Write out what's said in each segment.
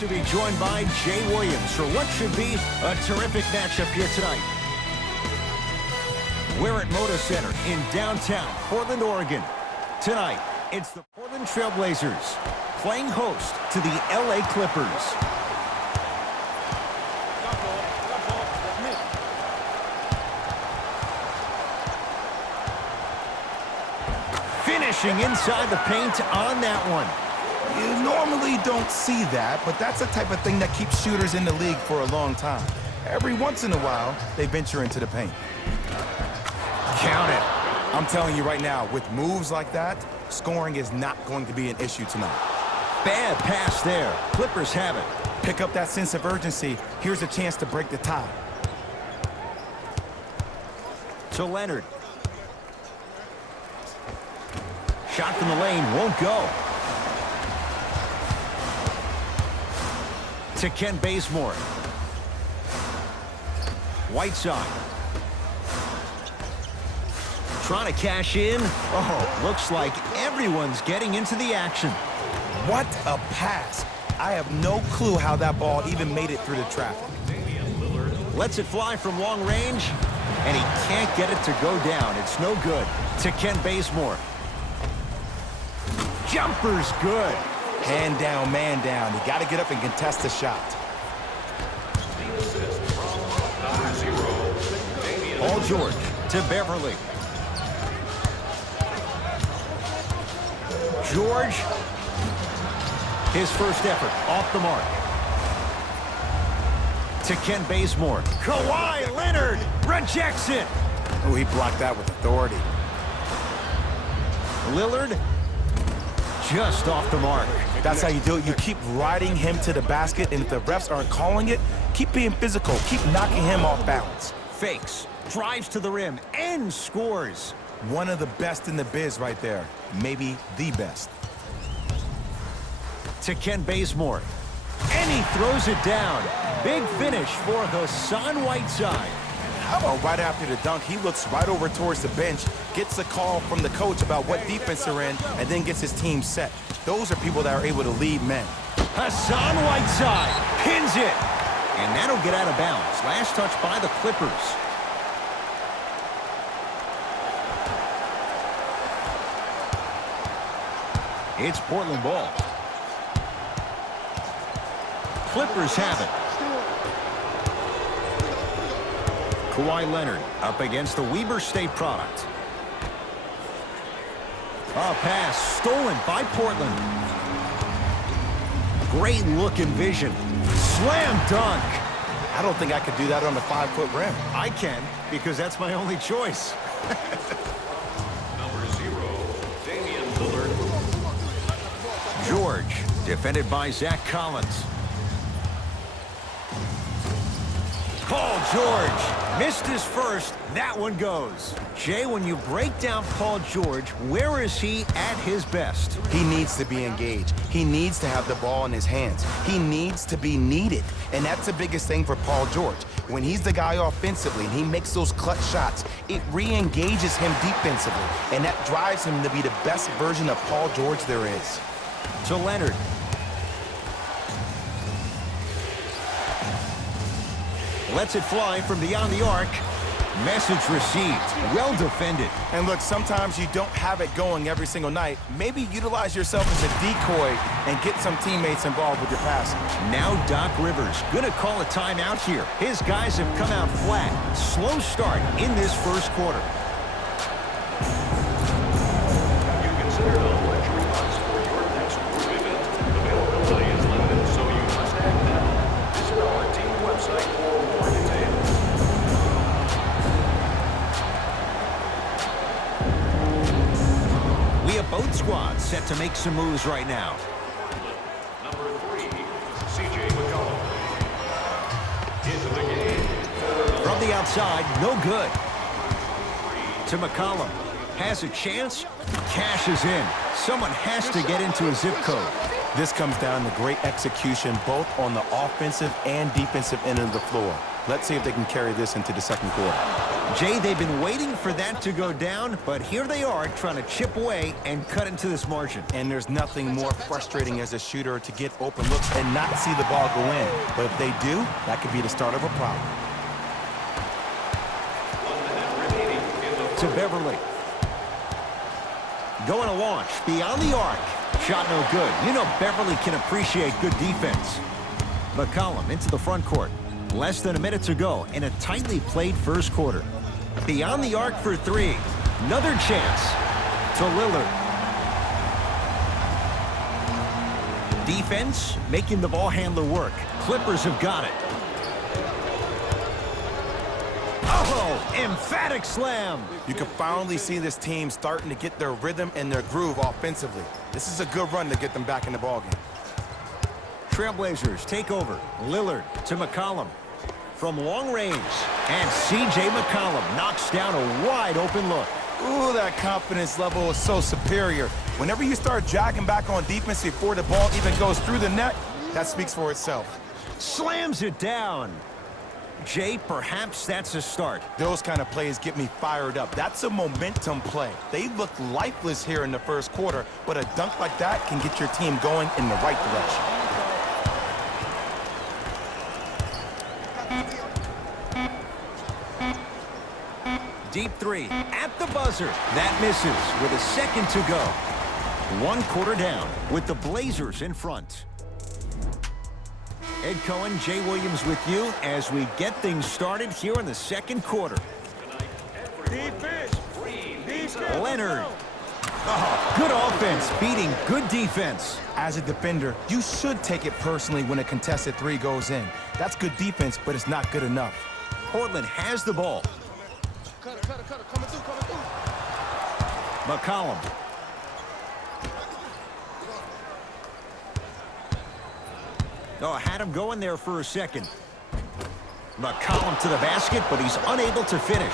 to be joined by Jay Williams for what should be a terrific matchup here tonight. We're at Moda Center in downtown Portland, Oregon. Tonight, it's the Portland Trail Blazers playing host to the LA Clippers. Finishing inside the paint on that one. You normally don't see that, but that's the type of thing that keeps shooters in the league for a long time. Every once in a while, they venture into the paint. Count it. I'm telling you right now, with moves like that, scoring is not going to be an issue tonight. Bad pass there. Clippers have it. Pick up that sense of urgency. Here's a chance to break the tie. To Leonard. Shot from the lane won't go. To Ken Bazemore. Whiteside. Trying to cash in. Oh, looks like everyone's getting into the action. What a pass. I have no clue how that ball even made it through the traffic. Lets it fly from long range, and he can't get it to go down. It's no good. To Ken Bazemore. Jumper's good. Hand down, man down. You got to get up and contest the shot. Paul George to Beverly. George, his first effort off the mark. To Ken Bazemore. Kawhi Leonard rejects it. Oh, he blocked that with authority. Lillard just off the mark. That's how you do it. You keep riding him to the basket, and if the refs aren't calling it, keep being physical. Keep knocking him off balance. Fakes, drives to the rim, and scores. One of the best in the biz right there. Maybe the best. To Ken Bazemore. And he throws it down. Big finish for Hassan Whiteside. How about right after the dunk, he looks right over towards the bench, gets a call from the coach about what defense they're in, and then gets his team set. Those are people that are able to lead men. Hassan Whiteside pins it. And that'll get out of bounds. Last touch by the Clippers. It's Portland ball. Clippers have it. Kawhi Leonard up against the Weber State product. A pass stolen by Portland. Great look and vision. Slam dunk. I don't think I could do that on the 5-foot rim. I can, because that's my only choice. Number 0, Damian Lillard. George, defended by Zach Collins. Paul George missed his first. That one goes. Jay, when you break down Paul George, where is he at his best? He needs to be engaged. He needs to have the ball in his hands. He needs to be needed. And that's the biggest thing for Paul George. When he's the guy offensively and he makes those clutch shots, it re-engages him defensively. And that drives him to be the best version of Paul George there is. To Leonard. Lets it fly from beyond the arc. Message received. Well defended. And look, sometimes you don't have it going every single night. Maybe utilize yourself as a decoy and get some teammates involved with your passing. Now Doc Rivers gonna call a timeout here. His guys have come out flat. Slow start in this first quarter. You considered a luxury box for your next group event. Availability is limited, so you must act now. Visit our team website for more details. We have both squads set to make some moves right now. Number 3, C.J. McCollum. Into the game. From the outside, no good. To McCollum. Has a chance. Cashes in. Someone has to get into a zip code. This comes down to great execution both on the offensive and defensive end of the floor. Let's see if they can carry this into the second quarter. Jay, they've been waiting for that to go down, but here they are trying to chip away and cut into this margin. And there's nothing more frustrating as a shooter to get open looks and not see the ball go in. But if they do, that could be the start of a problem. To Beverly. Going to launch beyond the arc. Shot no good. You know Beverly can appreciate good defense. McCollum into the front court. Less than a minute to go in a tightly played first quarter. Beyond the arc for three. Another chance to Lillard. Defense making the ball handler work. Clippers have got it. Oh, emphatic slam. You can finally see this team starting to get their rhythm and their groove offensively. This is a good run to get them back in the ballgame. Trailblazers take over. Lillard to McCollum. From long range. And C.J. McCollum knocks down a wide open look. Ooh, that confidence level is so superior. Whenever you start jogging back on defense before the ball even goes through the net, that speaks for itself. Slams it down. Jay, perhaps that's a start. Those kind of plays get me fired up. That's a momentum play. They look lifeless here in the first quarter, but a dunk like that can get your team going in the right direction. Deep three at the buzzer. That misses with a second to go. 1 quarter down with the Blazers in front. Ed Cohen, Jay Williams with you as we get things started here in the second quarter. Defense. Leonard. Oh, good offense beating good defense. As a defender, you should take it personally when a contested three goes in. That's good defense, but it's not good enough. Portland has the ball. Coming through. McCollum. Oh, had him going there for a second. McCollum to the basket, but he's unable to finish.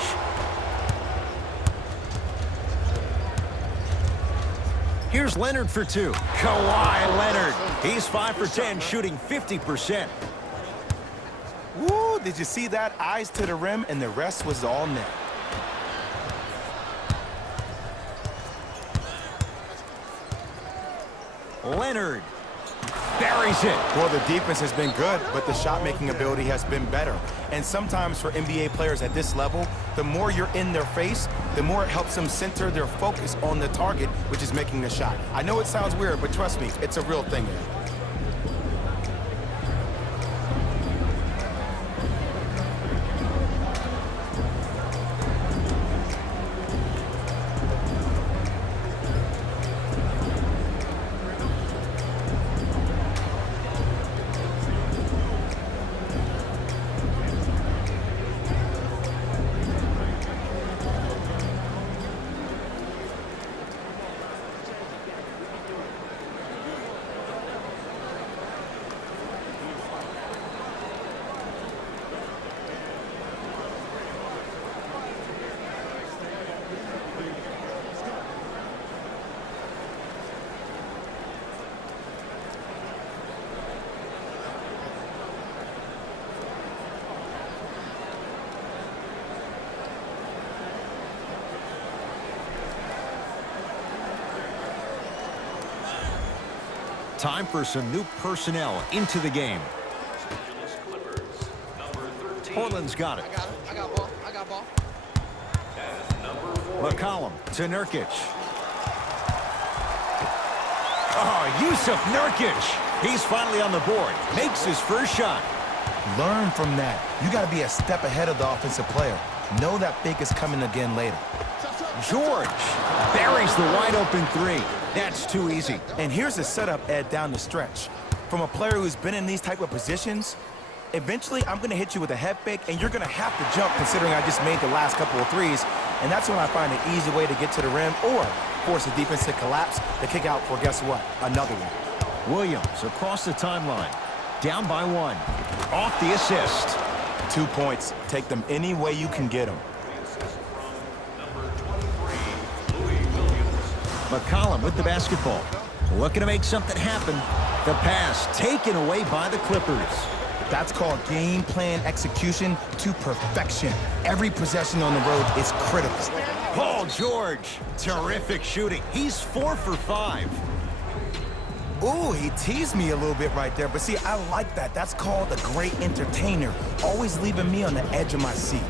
Here's Leonard for two. Kawhi Leonard. He's 5 for 10, shooting 50%. Woo, did you see that? Eyes to the rim, and the rest was all net. Leonard buries it. Well, the defense has been good, but the shot-making ability has been better. And sometimes for NBA players at this level, the more you're in their face, the more it helps them center their focus on the target, which is making the shot. I know it sounds weird, but trust me, it's a real thing there. Time for some new personnel into the game. Portland's got it. I got ball. McCollum to Nurkic. Oh, Yusuf Nurkic. He's finally on the board. Makes his first shot. Learn from that. You got to be a step ahead of the offensive player. Know that big is coming again later. George buries the wide open three. That's too easy. And here's the setup, Ed, down the stretch. From a player who's been in these type of positions, eventually I'm going to hit you with a head fake, and you're going to have to jump considering I just made the last couple of threes. And that's when I find an easy way to get to the rim or force the defense to collapse to kick out for, guess what, another one. Williams across the timeline. Down by 1. Off the assist. 2 points. Take them any way you can get them. McCollum with the basketball. Looking to make something happen. The pass taken away by the Clippers. That's called game plan execution to perfection. Every possession on the road is critical. Paul George, terrific shooting. He's 4 for 5. Ooh, he teased me a little bit right there, but see, I like that. That's called a great entertainer, always leaving me on the edge of my seat.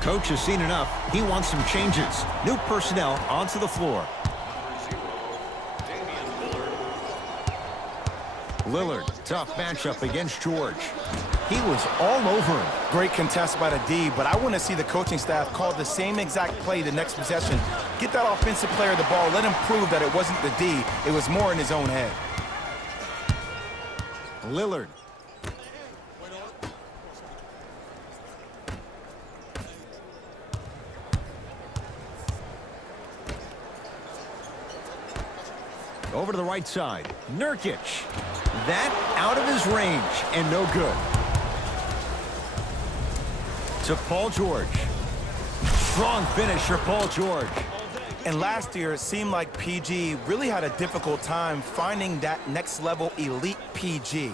Coach has seen enough. He wants some changes. New personnel onto the floor. Lillard, tough matchup against George. He was all over him. Great contest by the D, but I want to see the coaching staff call the same exact play the next possession. Get that offensive player the ball. Let him prove that it wasn't the D. It was more in his own head. Lillard. Over to the right side. Nurkic. That out of his range and no good. To Paul George. Strong finish for Paul George. And last year, it seemed like PG really had a difficult time finding that next level elite PG.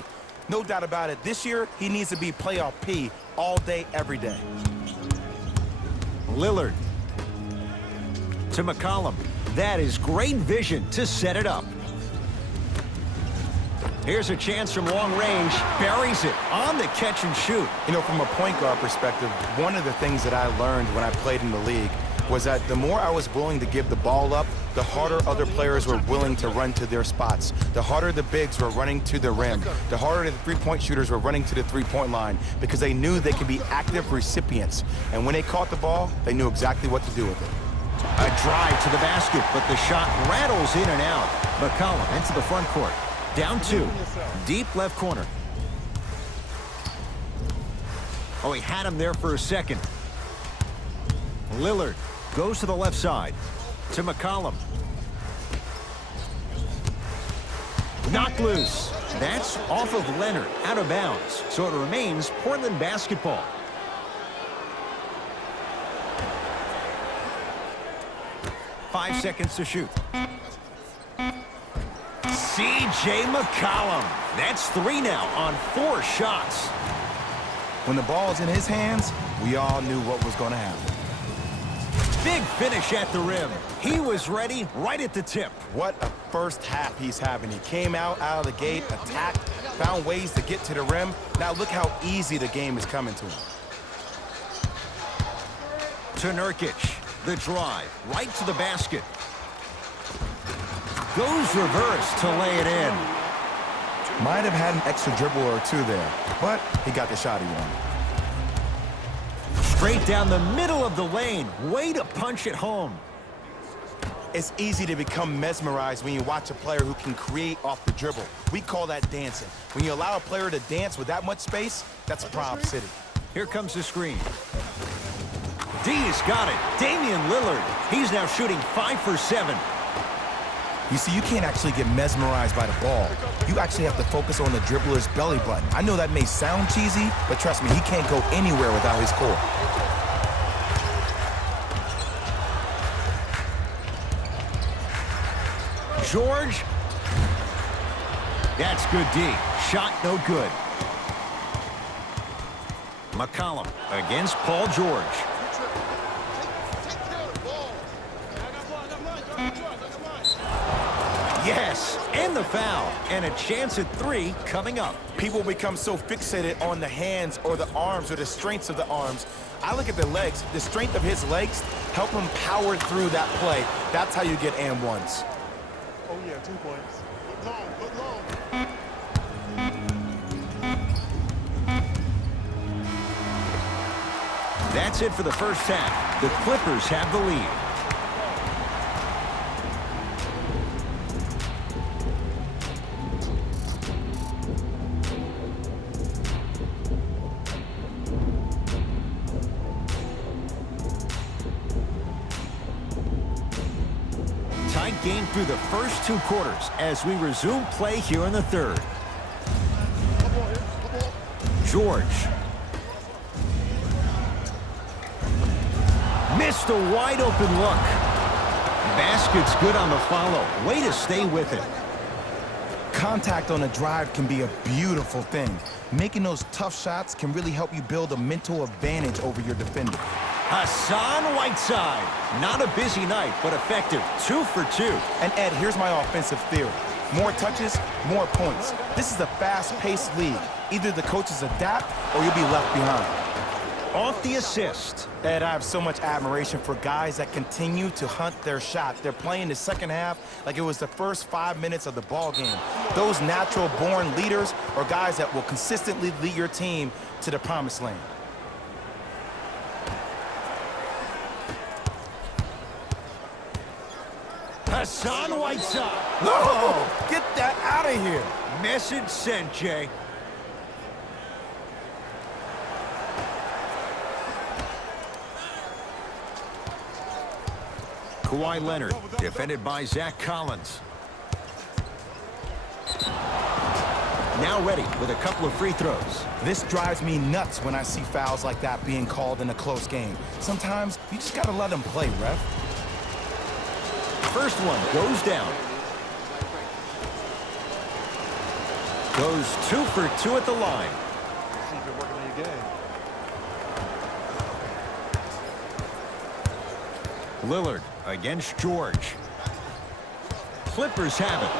No doubt about it. This year, he needs to be playoff P all day, every day. Lillard. To McCollum. That is great vision to set it up. Here's a chance from long range. Buries it on the catch and shoot. You know, from a point guard perspective, one of the things that I learned when I played in the league was that the more I was willing to give the ball up, the harder other players were willing to run to their spots. The harder the bigs were running to the rim. The harder the three-point shooters were running to the three-point line because they knew they could be active recipients. And when they caught the ball, they knew exactly what to do with it. A drive to the basket, but the shot rattles in and out. McCollum into the front court. Down 2. Deep left corner. Oh, he had him there for a second. Lillard goes to the left side. To McCollum. Knocked loose. That's off of Leonard, out of bounds. So it remains Portland basketball. Five seconds to shoot. C.J. McCollum. That's 3 now on 4 shots. When the ball's in his hands, we all knew what was going to happen. Big finish at the rim. He was ready right at the tip. What a first half he's having. He came out of the gate, attacked, found ways to get to the rim. Now look how easy the game is coming to him. To Nurkic. The drive, right to the basket. Goes reverse to lay it in. Might have had an extra dribble or 2 there, but he got the shot he wanted. Straight down the middle of the lane. Way to punch it home. It's easy to become mesmerized when you watch a player who can create off the dribble. We call that dancing. When you allow a player to dance with that much space, that's Prob City. Here comes the screen. D's got it. Damian Lillard. He's now shooting 5 for 7. You see, you can't actually get mesmerized by the ball. You actually have to focus on the dribbler's belly button. I know that may sound cheesy, but trust me, he can't go anywhere without his core. George. That's good D. Shot no good. McCollum against Paul George. Yes, and the foul, and a chance at 3 coming up. People become so fixated on the hands or the arms or the strengths of the arms. I look at the legs. The strength of his legs help him power through that play. That's how you get and ones. Oh, yeah, 2 points. Look long. That's it for the first half. The Clippers have the lead. game through the first 2 quarters as we resume play here in the third. George. Missed a wide open look. Basket's good on the follow. Way to stay with it. Contact on a drive can be a beautiful thing. Making those tough shots can really help you build a mental advantage over your defender. Hassan Whiteside. Not a busy night, but effective. 2 for 2. And Ed, here's my offensive theory. More touches, more points. This is a fast-paced league. Either the coaches adapt or you'll be left behind. Off the assist. Ed, I have so much admiration for guys that continue to hunt their shot. They're playing the second half like it was the first 5 minutes of the ball game. Those natural-born leaders are guys that will consistently lead your team to the promised land. Hassan Whiteside. No! Get that out of here! Message sent, Jay. Kawhi Leonard, defended by Zach Collins. Now ready with a couple of free throws. This drives me nuts when I see fouls like that being called in a close game. Sometimes you just gotta let them play, ref. First one goes down. Goes 2 for 2 at the line. See if you're working on your game. Lillard against George. Clippers have it.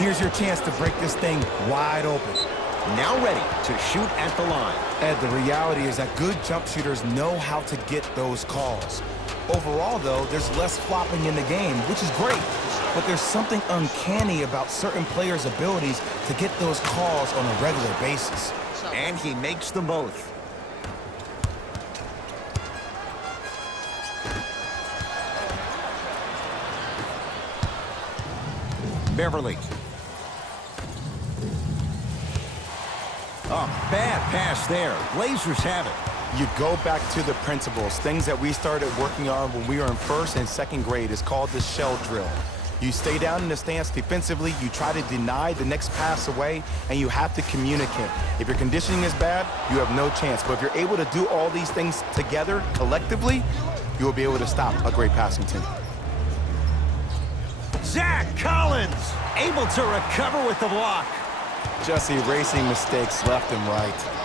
Here's your chance to break this thing wide open. Now ready to shoot at the line. Ed, the reality is that good jump shooters know how to get those calls. Overall, though, there's less flopping in the game, which is great. But there's something uncanny about certain players' abilities to get those calls on a regular basis. And he makes them both. Beverly. Oh, bad pass there. Blazers have it. You go back to the principles, things that we started working on when we were in first and second grade. Is called the shell drill. You stay down in the stance defensively, you try to deny the next pass away, and you have to communicate. If your conditioning is bad, you have no chance. But if you're able to do all these things together, collectively, you will be able to stop a great passing team. Zach Collins able to recover with the block. Just erasing mistakes left and right.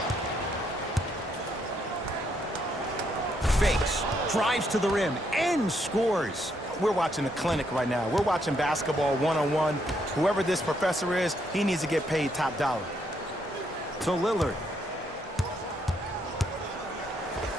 Fakes, drives to the rim, and scores. We're watching a clinic right now. We're watching basketball one-on-one. Whoever this professor is, he needs to get paid top dollar. To Lillard.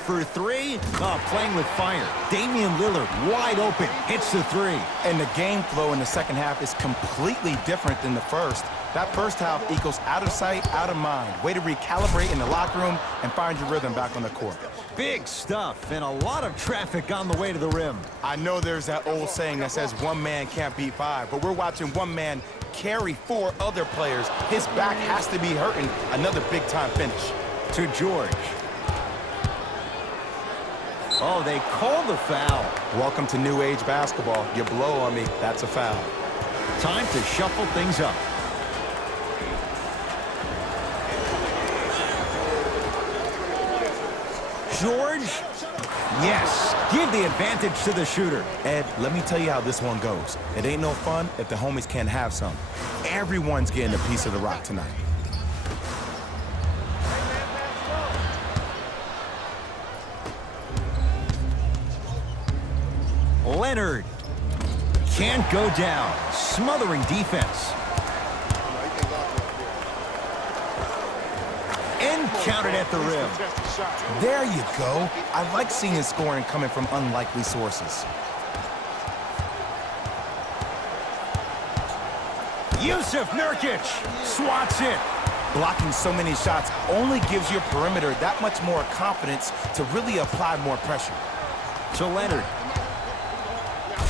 For 3, playing with fire. Damian Lillard wide open, hits the 3. And the game flow in the second half is completely different than the first. That first half equals out of sight, out of mind. Way to recalibrate in the locker room and find your rhythm back on the court. Big stuff and a lot of traffic on the way to the rim. I know there's that old saying that says one man can't beat 5, but we're watching one man carry 4 other players. His back has to be hurting. Another big-time finish. To George. Oh, they call the foul. Welcome to new age basketball. You blow on me, that's a foul. Time to shuffle things up. George, yes, give the advantage to the shooter. Ed, let me tell you how this one goes. It ain't no fun if the homies can't have some. Everyone's getting a piece of the rock tonight. Leonard can't go down. Smothering defense. And counted at the rim. There you go. I like seeing scoring coming from unlikely sources. Yusuf Nurkic swats it. Blocking so many shots only gives your perimeter that much more confidence to really apply more pressure. To Leonard.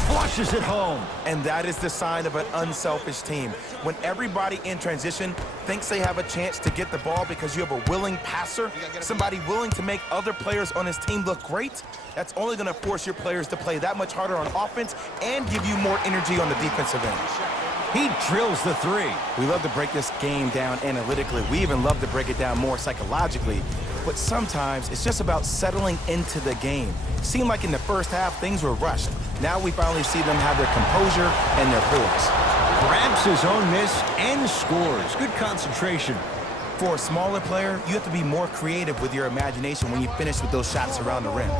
Flushes it home. And that is the sign of an unselfish team. When everybody in transition thinks they have a chance to get the ball because you have a willing passer, somebody willing to make other players on his team look great, that's only going to force your players to play that much harder on offense and give you more energy on the defensive end. He drills the three. We love to break this game down analytically. We even love to break it down more psychologically. But sometimes it's just about settling into the game. Seemed like in the first half, things were rushed. Now we finally see them have their composure and their poise. Grabs his own miss and scores. Good concentration. For a smaller player, you have to be more creative with your imagination when you finish with those shots around the rim.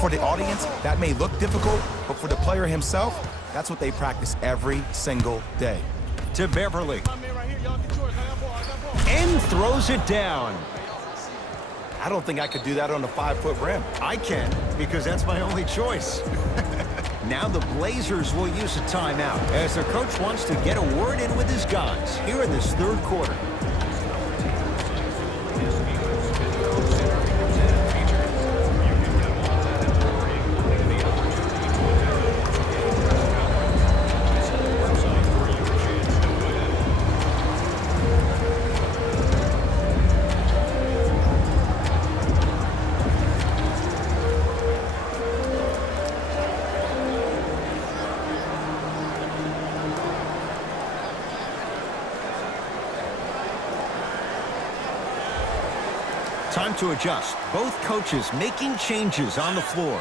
For the audience, that may look difficult, but for the player himself, that's what they practice every single day. To Beverly. My man right here, y'all get yours. I got ball, I got ball. And throws it down. I don't think I could do that on a 5-foot rim. I can, because that's my only choice. Now the Blazers will use a timeout as their coach wants to get a word in with his guys here in this third quarter. Time to adjust. Both coaches making changes on the floor.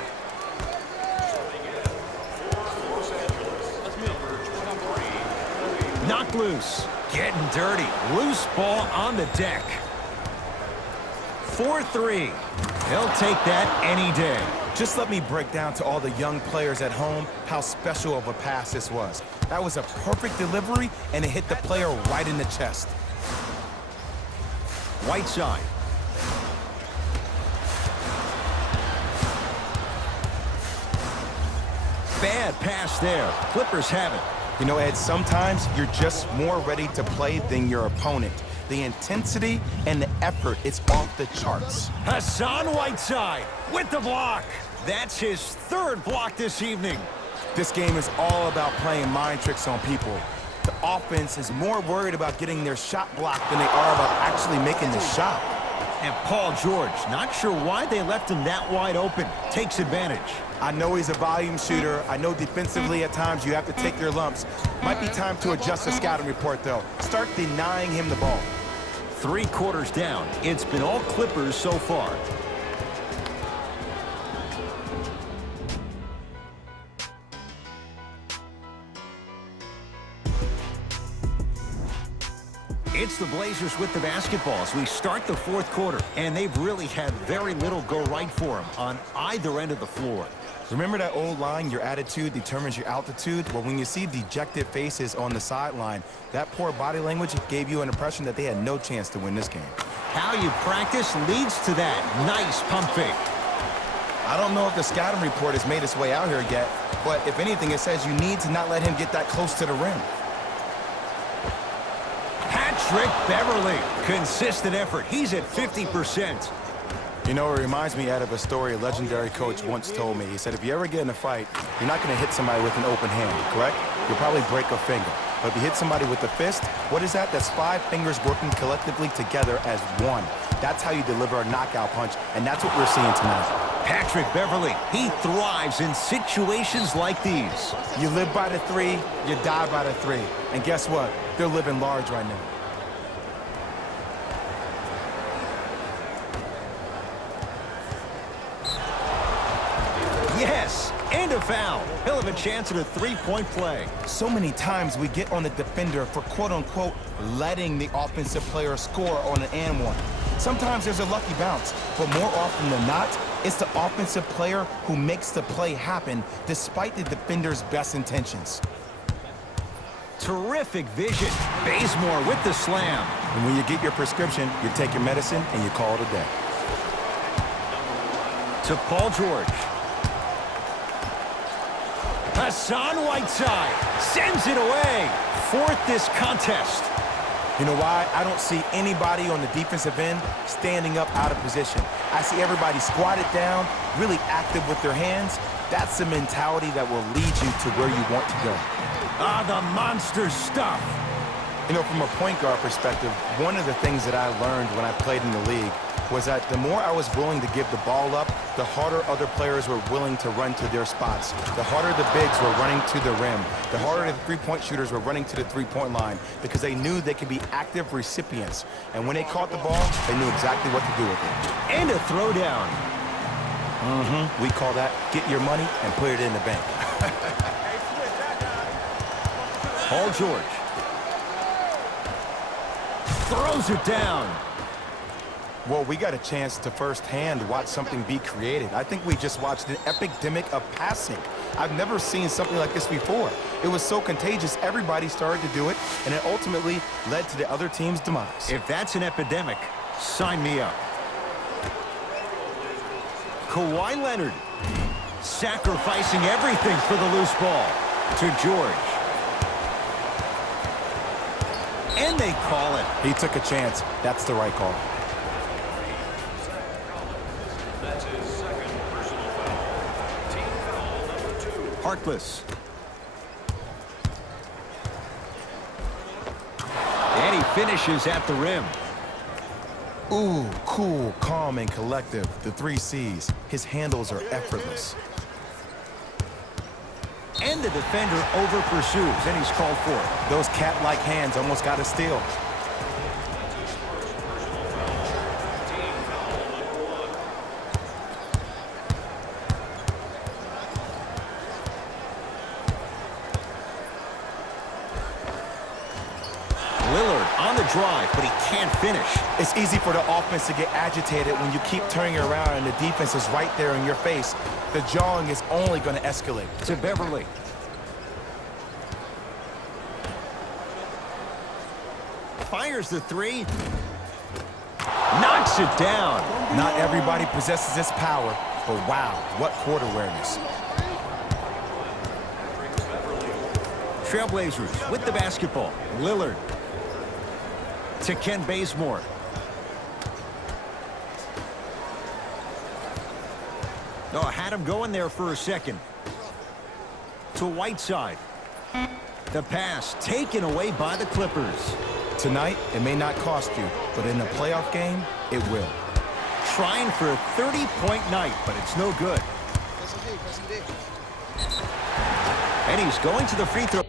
Knocked loose. Getting dirty. Loose ball on the deck. 4-3. He'll take that any day. Just let me break down to all the young players at home how special of a pass this was. That was a perfect delivery, and it hit the player right in the chest. Whiteside. Bad pass there. Clippers have it. You know, Ed, sometimes you're just more ready to play than your opponent. The intensity and the effort, it's off the charts. Hassan Whiteside with the block. That's his third block this evening. This game is all about playing mind tricks on people. The offense is more worried about getting their shot blocked than they are about actually making the shot. And Paul George, not sure why they left him that wide open. Takes advantage. I know he's a volume shooter. I know defensively at times you have to take your lumps. Might be time to adjust the scouting report, though. Start denying him the ball. 3 quarters down. It's been all Clippers so far. It's the Blazers with the basketball as we start the fourth quarter, and they've really had very little go right for them on either end of the floor. Remember that old line, your attitude determines your altitude? Well, when you see dejected faces on the sideline, that poor body language gave you an impression that they had no chance to win this game. How you practice leads to that. Nice pump fake. I don't know if the scouting report has made its way out here yet, but if anything, it says you need to not let him get that close to the rim. Patrick Beverly. Consistent effort. He's at 50%. You know, it reminds me, Ed, of a story a legendary coach once told me. He said, if you ever get in a fight, you're not going to hit somebody with an open hand, correct? You'll probably break a finger. But if you hit somebody with a fist, what is that? That's 5 fingers working collectively together as one. That's how you deliver a knockout punch, and that's what we're seeing tonight. Patrick Beverly, he thrives in situations like these. You live by the 3, you die by the 3. And guess what? They're living large right now. Yes, and a foul. He'll have a chance at a 3-point play. So many times we get on the defender for quote-unquote letting the offensive player score on an and one. Sometimes there's a lucky bounce, but more often than not, it's the offensive player who makes the play happen despite the defender's best intentions. Terrific vision. Bazemore with the slam. And when you get your prescription, you take your medicine and you call it a day. To Paul George. Hassan Whiteside sends it away. 4th this contest. You know why? I don't see anybody on the defensive end standing up out of position. I see everybody squatted down, really active with their hands. That's the mentality that will lead you to where you want to go. Ah, the monster stuff. You know, from a point guard perspective, one of the things that I learned when I played in the league was that the more I was willing to give the ball up, the harder other players were willing to run to their spots. The harder the bigs were running to the rim. The harder the three-point shooters were running to the three-point line because they knew they could be active recipients. And when they caught the ball, they knew exactly what to do with it. And a throwdown. We call that get your money and put it in the bank. Paul George. Throws it down. Well, we got a chance to firsthand watch something be created. I think we just watched an epidemic of passing. I've never seen something like this before. It was so contagious, everybody started to do it, and it ultimately led to the other team's demise. If that's an epidemic, sign me up. Kawhi Leonard sacrificing everything for the loose ball to George. And they call it. He took a chance. That's the right call. That's his second personal foul. Team foul number 2. Harkless. And he finishes at the rim. Ooh, cool, calm, and collective. The 3 C's. His handles are effortless. And the defender over pursues, and he's called for it. Those cat-like hands almost got a steal. Lillard on the drive, but he can't finish. It's easy for the offense to get agitated when you keep turning around and the defense is right there in your face. The jawing is only going to escalate. To Beverly. Fires the 3. Knocks it down. Not everybody possesses this power, but wow, what court awareness. Trailblazers with the basketball. Lillard to Ken Bazemore. Oh, had him going there for a second. To Whiteside. The pass taken away by the Clippers. Tonight, it may not cost you, but in a playoff game, it will. Trying for a 30-point night, but it's no good. Press him deep, press him deep. And he's going to the free throw.